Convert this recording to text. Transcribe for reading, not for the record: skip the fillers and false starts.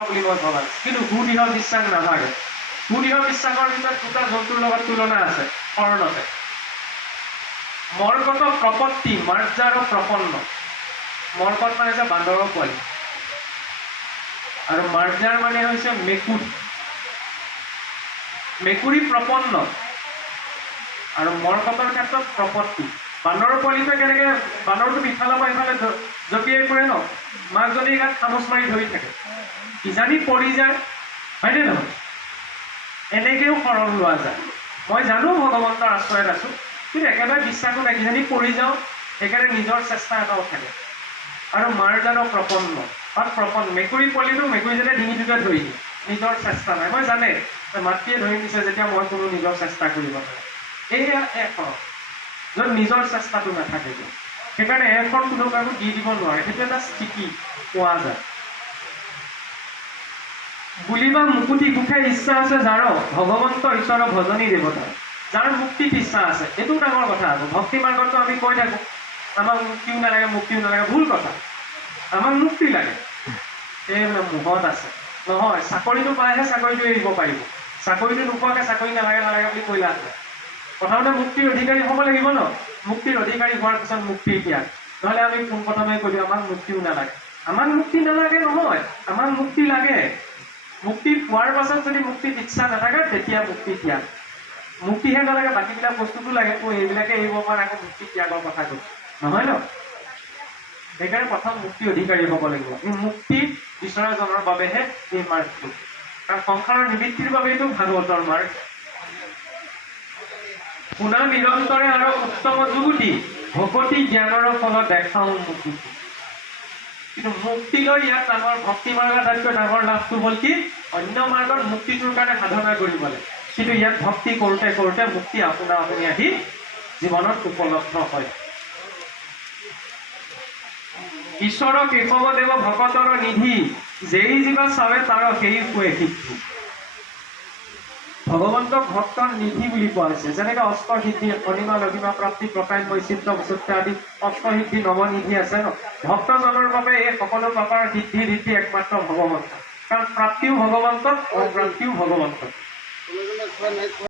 বুলি মই ভবা কিন্তু সুদৃঢ় বিশ্বাস নাথাকে। সুদৃঢ় বিশ্বাসৰ ভিতৰত দুটা জন্তুৰ লগত তুলনা আছে কৰ্ণতে। মৰ্কট প্ৰপত্তি মাৰ্জাৰ প্ৰপন্ন। মৰ্কট মানে হৈছে বান্দৰৰ পোৱালি আৰু মাৰ্জাৰ মানে হৈছে মেকুৰী। মেকুৰী প্ৰপন্ন আৰু মৰ্কটৰ ক্ষেত্ৰত প্ৰপত্তি। বান্দৰৰ পোৱালিটোৱে কেনেকে বান্দৰটো ইফালৰ পৰা ইফালে জঁপিয়াই ফুৰে ন, মাকজনীৰ গাত খামোচ মাৰি ধৰি থাকে, কিজানি পৰি যায়, হয়নে নহয়? এনেকেও শৰণ লোৱা যায়। মই জানো ভগৱন্তৰ আশ্ৰয়ত আছো, কিন্তু একেবাৰে বিশ্বাসো নাই, কিজানি পৰি যাওঁ, সেইকাৰণে নিজৰ চেষ্টা এটাও থাকে। আৰু মাৰজানো প্ৰপন্ন মেকুৰী পোৱালিটো মেকুৰীজনে ডিঙিটোতে ধৰি দিয়ে, নিজৰ চেষ্টা নাই। মই জানে মাতৃয়ে ধৰি দিছে যেতিয়া মই কোনো নিজৰ চেষ্টা কৰিব নোৱাৰো। এয়া এখন য'ত নিজৰ চেষ্টাটো নাথাকে, সেইকাৰণে এখন কোনো কাকো দি দিব নোৱাৰে। সেইটো এটা স্থিতি পোৱা যায়। বুলিবা মুকুতি সুখে ইচ্ছা আছে যাৰ ভগৱন্ত ঈশ্বৰ ভজনী দেৱতা, যাৰ মুক্তিত ইচ্ছা আছে। এইটো ডাঙৰ কথা। আকৌ ভক্তি মাৰ্গতো আমি কৈ থাকো আমাক মুক্তিও নালাগে, মুক্তিও নালাগে, ভুল কথা। আমাক মুক্তি লাগে, এই মোহত আছে। নহয়, চাকৰিটো পালেহে চাকৰিটো এৰিব পাৰিব। চাকৰিটো নোপোৱাকে চাকৰি নালাগে নালাগে বুলি কৈ লাভ নাই। প্ৰথমতে মুক্তিৰ অধিকাৰী হ'ব লাগিব ন। মুক্তিৰ অধিকাৰী হোৱাৰ পিছত মুক্তিৰ ত্যাগ। নহ'লে আমি পোনপ্ৰথমে কৈ দিওঁ আমাক মুক্তিও নালাগে। আমাক মুক্তি নালাগে নহয়, আমাক মুক্তি লাগে। মুক্তি পোৱাৰ পাছত যদি মুক্তিত ইচ্ছা নাথাকে তেতিয়া মুক্তি ত্যাগ। মুক্তিহে নালাগে, বাকীবিলাক বস্তুটো লাগে, এইবিলাকে এৰিব পৰা আকৌ মুক্তি ত্যাগৰ কথা কৈছো নহয় ন। সেইকাৰণে প্ৰথম মুক্তি অধিকাৰী হ'ব লাগিব। এই মুক্তি বিচৰাজনৰ বাবেহে এই মাৰ্গটো, কাৰণ সংসাৰৰ নিবৃত্তিৰ বাবেইটো ভাগৱতৰ মাৰ্গ। শুনা নিৰন্তৰে আৰু উত্তম যুগুতি, ভকতি জ্ঞানৰ ফলত দেখাও মুক্তি। কিন্তু মুক্তি লৈ ইয়াত ডাঙৰ ভক্তি মাৰ্গৰ আটাইতকৈ ডাঙৰ লাভটো হ'ল কি, অন্য মাৰ্গত মুক্তিটোৰ কাৰণে সাধনা কৰিব লাগে, কিন্তু ইয়াত ভক্তি কৰোঁতে কৰোঁতে মুক্তি আপোনা আপুনি আহি জীৱনত উপলব্ধ হয়। ঈশ্বৰ কেশৱদেৱ ভকতৰ নিধি, যেই জীৱা চাৱে তাৰ সেই কোৱে সিদ্ধি। ভগৱন্তক ভক্তৰ নিধি বুলি কোৱা হৈছে। যেনেকে অষ্টসিদ্ধি, অনিমা লঘিমা প্ৰাপ্তি প্ৰকাশ বৈচিত্ৰ বৈচিত্ৰ আদি অষ্টসিদ্ধি নৱনিধি আছে ন। ভক্তজনৰ বাবে এই সকলো প্ৰকাৰৰ সিদ্ধি ঋদ্ধি একমাত্ৰ ভগৱন্ত, কাৰণ প্ৰাপ্তিও ভগৱন্ত, অপ্ৰাপ্তিও ভগৱন্ত।